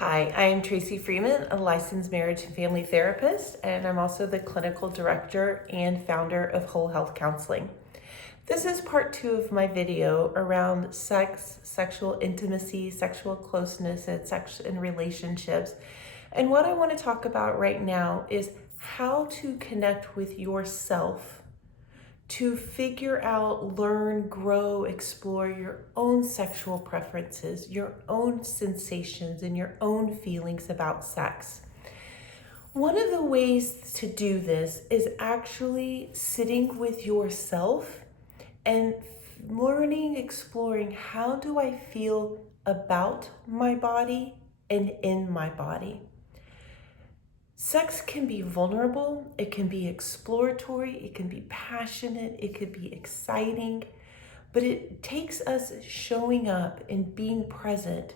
Hi, I'm Tracy Freeman, a licensed marriage and family therapist, and I'm also the clinical director and founder of Whole Health Counseling. This is part 2 of my video around sex, sexual intimacy, sexual closeness, and relationships. And what I want to talk about right now is how to connect with yourself to figure out, learn, grow, explore your own sexual preferences, your own sensations, and your own feelings about sex. One of the ways to do this is actually sitting with yourself and learning, exploring, how do I feel about my body and in my body? Sex can be vulnerable, it can be exploratory, it can be passionate, it could be exciting, but it takes us showing up and being present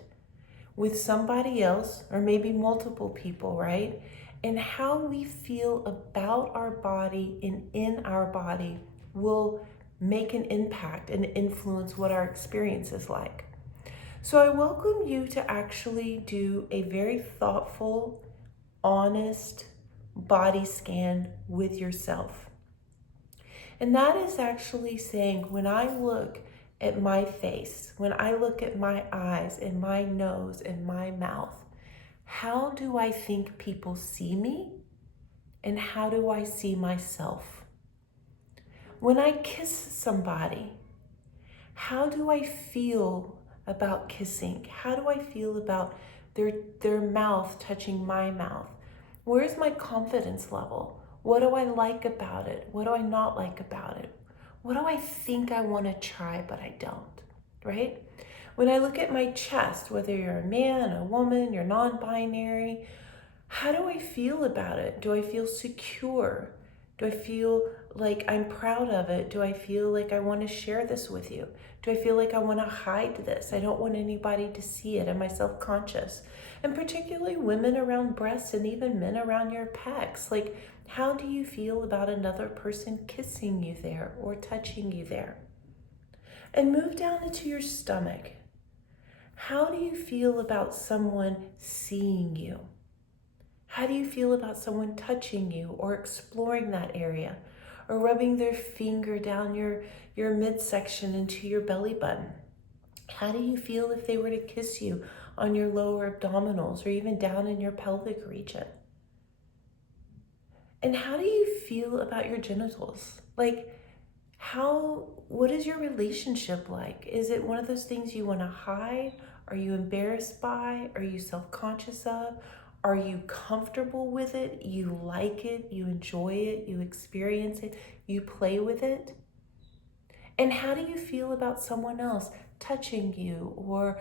with somebody else, or maybe multiple people, right? And how we feel about our body and in our body will make an impact and influence what our experience is like. So I welcome you to actually do a very thoughtful, honest body scan with yourself. And that is actually saying, when I look at my face, when I look at my eyes and my nose and my mouth, how do I think people see me? And how do I see myself? When I kiss somebody, how do I feel about kissing? How do I feel about their mouth touching my mouth? Where's my confidence level? What do I like about it? What do I not like about it? What do I think I want to try, but I don't, right? When I look at my chest, whether you're a man, a woman, you're non-binary, how do I feel about it? Do I feel secure? Do I feel like I'm proud of it? Do I feel like I want to share this with you? Do I feel like I want to hide this? I don't want anybody to see it. Am I self-conscious? And particularly women around breasts and even men around your pecs. Like, how do you feel about another person kissing you there or touching you there? And move down into your stomach. How do you feel about someone seeing you? How do you feel about someone touching you or exploring that area, or rubbing their finger down your midsection into your belly button? How do you feel if they were to kiss you on your lower abdominals or even down in your pelvic region? And how do you feel about your genitals? Like, what is your relationship like? Is it one of those things you want to hide? Are you embarrassed by? Are you self-conscious of? Are you comfortable with it? You like it, you enjoy it, you experience it, you play with it? And how do you feel about someone else touching you or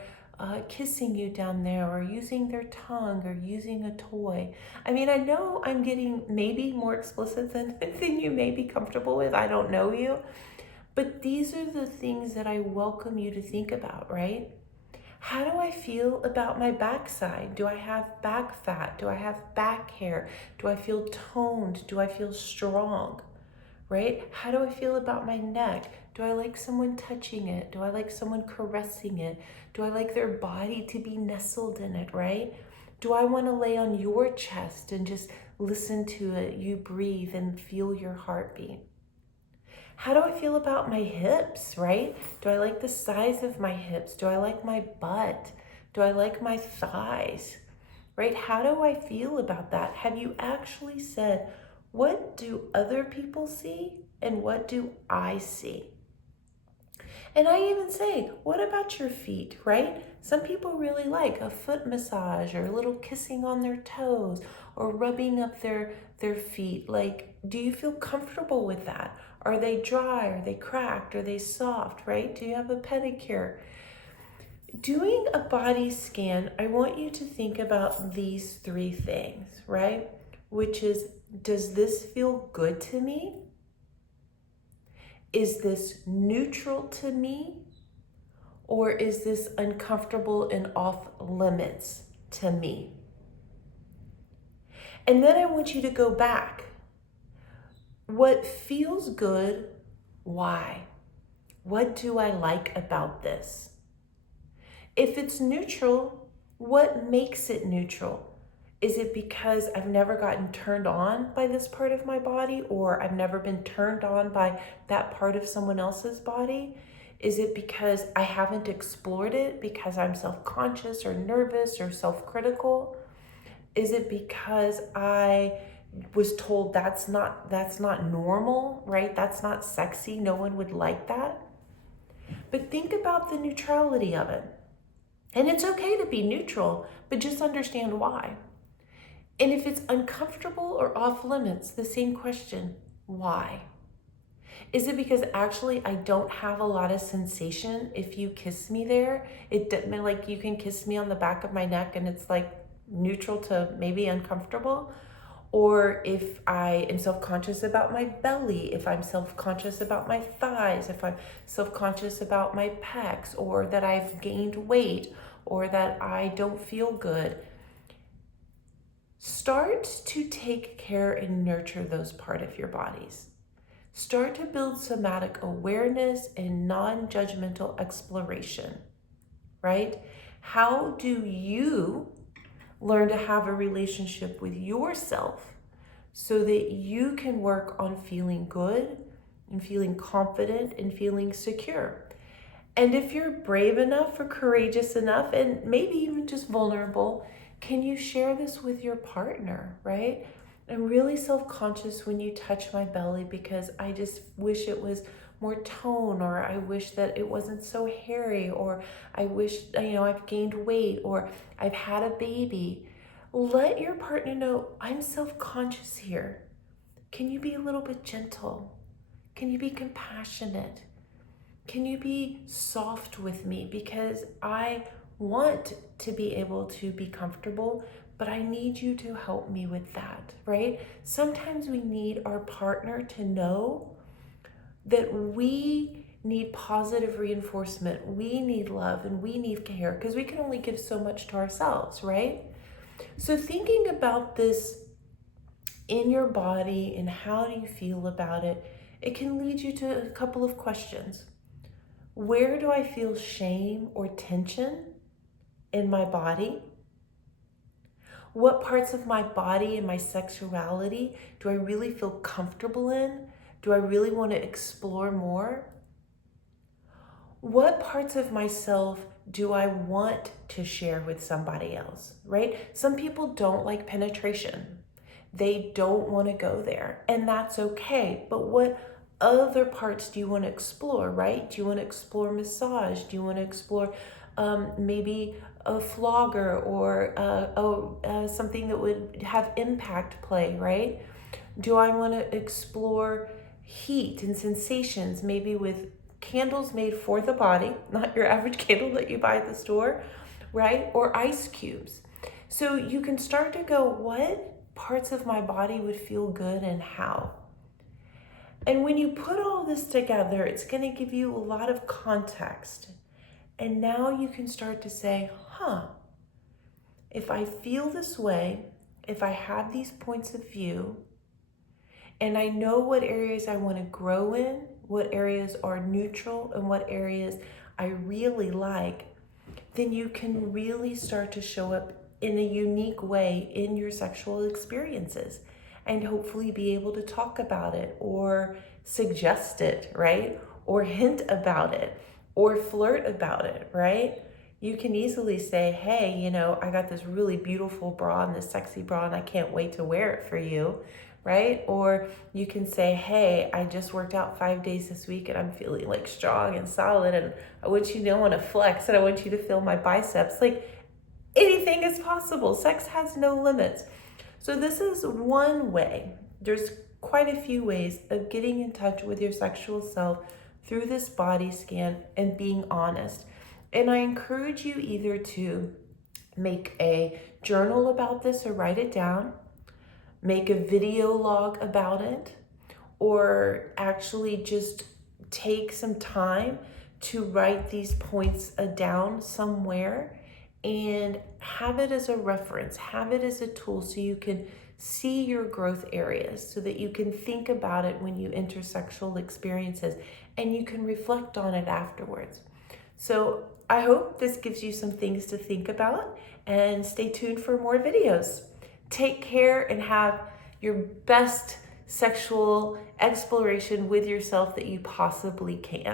kissing you down there, or using their tongue, or using a toy? I mean, I know I'm getting maybe more explicit than you may be comfortable with. I don't know you. But these are the things that I welcome you to think about, right? How do I feel about my backside? Do I have back fat? Do I have back hair? Do I feel toned? Do I feel strong? Right? How do I feel about my neck? Do I like someone touching it? Do I like someone caressing it? Do I like their body to be nestled in it, right? Do I want to lay on your chest and just listen to it, you breathe and feel your heartbeat? How do I feel about my hips, right? Do I like the size of my hips? Do I like my butt? Do I like my thighs, right? How do I feel about that? Have you actually said, what do other people see and what do I see? And I even say, what about your feet, right? Some people really like a foot massage or a little kissing on their toes or rubbing up their feet. Like, do you feel comfortable with that? Are they dry? Are they cracked? Are they soft, right? Do you have a pedicure? Doing a body scan, I want you to think about these 3 things, right? Which is, does this feel good to me? Is this neutral to me? Or is this uncomfortable and off limits to me? And then I want you to go back. What feels good? Why? What do I like about this? If it's neutral, What makes it neutral? Is it because I've never gotten turned on by this part of my body, or I've never been turned on by that part of someone else's body? Is it because I haven't explored it because I'm self-conscious or nervous or self-critical? Is it because I was told that's not normal, right? That's not sexy. No one would like that. But think about the neutrality of it. And it's okay to be neutral, but just understand why. And if it's uncomfortable or off limits, the same question, why? Is it because actually I don't have a lot of sensation if you kiss me there? Like you can kiss me on the back of my neck and it's like neutral to maybe uncomfortable? Or if I am self-conscious about my belly, if I'm self-conscious about my thighs, if I'm self-conscious about my pecs, or that I've gained weight, or that I don't feel good. Start to take care and nurture those parts of your bodies. Start to build somatic awareness and non-judgmental exploration, right? How do you learn to have a relationship with yourself so that you can work on feeling good and feeling confident and feeling secure? And if you're brave enough or courageous enough, and maybe even just vulnerable, can you share this with your partner, right? I'm really self-conscious when you touch my belly because I just wish it was more tone, or I wish that it wasn't so hairy, or I wish, I've gained weight, or I've had a baby. Let your partner know, I'm self-conscious here. Can you be a little bit gentle? Can you be compassionate? Can you be soft with me? Because I want to be able to be comfortable, but I need you to help me with that, right? Sometimes we need our partner to know that we need positive reinforcement, we need love, and we need care, because we can only give so much to ourselves, right? So thinking about this in your body and how do you feel about it, it can lead you to a couple of questions. Where do I feel shame or tension in my body? What parts of my body and my sexuality do I really feel comfortable in? Do I really want to explore more? What parts of myself do I want to share with somebody else, right? Some people don't like penetration. They don't want to go there, and that's okay. But what other parts do you want to explore, right? Do you want to explore massage? Do you want to explore maybe a flogger, or something that would have impact play, right? Do I want to explore heat and sensations, maybe with candles made for the body, not your average candle that you buy at the store, right? Or ice cubes. So you can start to go, what parts of my body would feel good and how? And when you put all this together, it's going to give you a lot of context. And now you can start to say, if I feel this way, if I have these points of view, and I know what areas I want to grow in, what areas are neutral, and what areas I really like, then you can really start to show up in a unique way in your sexual experiences, and hopefully be able to talk about it, or suggest it, right? Or hint about it, or flirt about it, right? You can easily say, hey, I got this really beautiful bra and this sexy bra and I can't wait to wear it for you, right? Or you can say, hey, I just worked out 5 days this week and I'm feeling like strong and solid, and I want you to want to flex, and I want you to feel my biceps. Like, anything is possible. Sex has no limits. So this is one way. There's quite a few ways of getting in touch with your sexual self through this body scan and being honest. And I encourage you either to make a journal about this or write it down, make a video log about it, or actually just take some time to write these points down somewhere and have it as a reference, have it as a tool so you can see your growth areas, so that you can think about it when you enter sexual experiences and you can reflect on it afterwards. So I hope this gives you some things to think about, and stay tuned for more videos. Take care and have your best sexual exploration with yourself that you possibly can.